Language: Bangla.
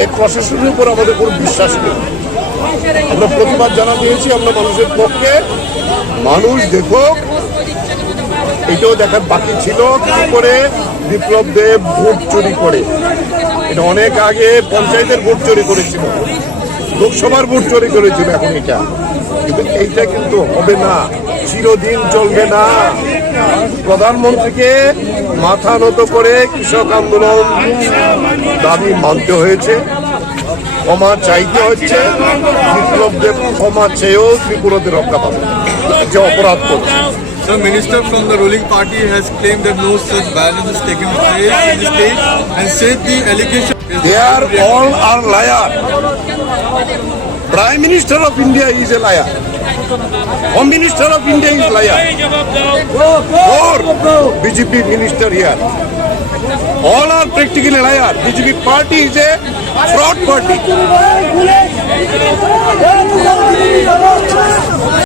এই প্রশাসনের উপর আমাদের কোনো বিশ্বাস নেই। আমরা প্রতিবাদ জানা দিয়েছি, আমরা মানুষের পক্ষে। মানুষ দেখুক, এটাও দেখার বাকি ছিল কি করে বিপ্লব দেব ভোট চুরি করে। এটা অনেক আগে পঞ্চায়েতের ভোট চুরি করেছিল, লোকসভার ভোট চুরি করেছিল। এখন এটা কিন্তু এইটা কিন্তু হবে না, চিরদিন চলবে না। প্রধানমন্ত্রীকে মাথা নত করে কৃষক আন্দোলন দাবি মানতে হয়েছে, ক্ষমা চাইতে হচ্ছে। বিপ্লব দেব ক্ষমা চেয়েও ত্রিপুরাতে রক্ষা পাবে, যে অপরাধ করছে। The minister from the ruling party has claimed that no such violence is taking place in the state and said the allegation is They are all are liar. Prime Minister of India is a liar. Home Minister of India is liar. Or BJP minister here. All are practically liar. BJP party is a fraud party.